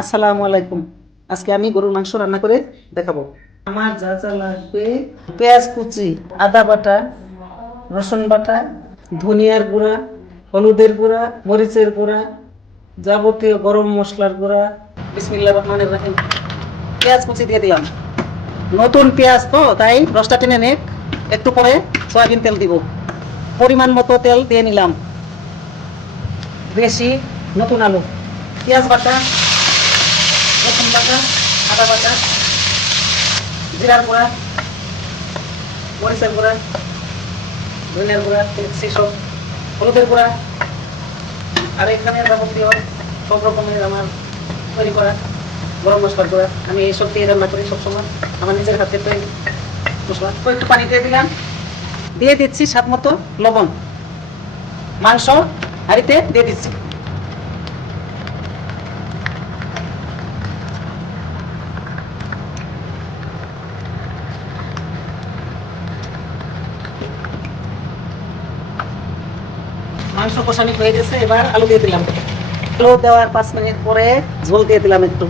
আসসালামু আলাইকুম। আজকে আমি গরুর মাংস রান্না করে দেখাবো। আমার যা যা লাগবে: পেঁয়াজ কুচি, আদা বাটা, রসুন বাটা, ধনিয়ার গুঁড়া, হলুদের গুঁড়া, মরিচের গুঁড়া, যাবতীয় গরম মশলার গুঁড়া। বিসমিল্লাহির রহমানির রহিম। পেঁয়াজ কুচি দিয়ে দিলাম। নতুন পেঁয়াজ তো তাই রসটা টেনে নে। একটু পরে সয়াবিন তেল দিব। পরিমাণ মতো তেল দিয়ে নিলাম। বেশি নতুন আলু, পেঁয়াজ বাটা, রসুন বাটা, আদা বাটা, জিরার গুঁড়া, মরিচের গুঁড়া, ধনিয়ার গুঁড়া, দিচ্ছি সব, হলুদের গুঁড়া, আর এখানে যাবতীয় সব রকমের আমার তৈরি করা গরম মশলার গুঁড়া। আমি এইসব দিয়ে রান্না করি সবসময়, আমার নিজের হাতে তৈরি মশলা। তো একটু পানি দিয়ে দিলাম, দিয়ে দিচ্ছি স্বাদ মতো লবণ। মাংস হাঁড়িতে দিয়ে দিচ্ছি। মাংস কষানি হয়ে গেছে, এবার আলু দিয়ে দিলাম। আলু দেওয়ার 5 মিনিট পরে ঝোল দিয়ে দিলাম একটু।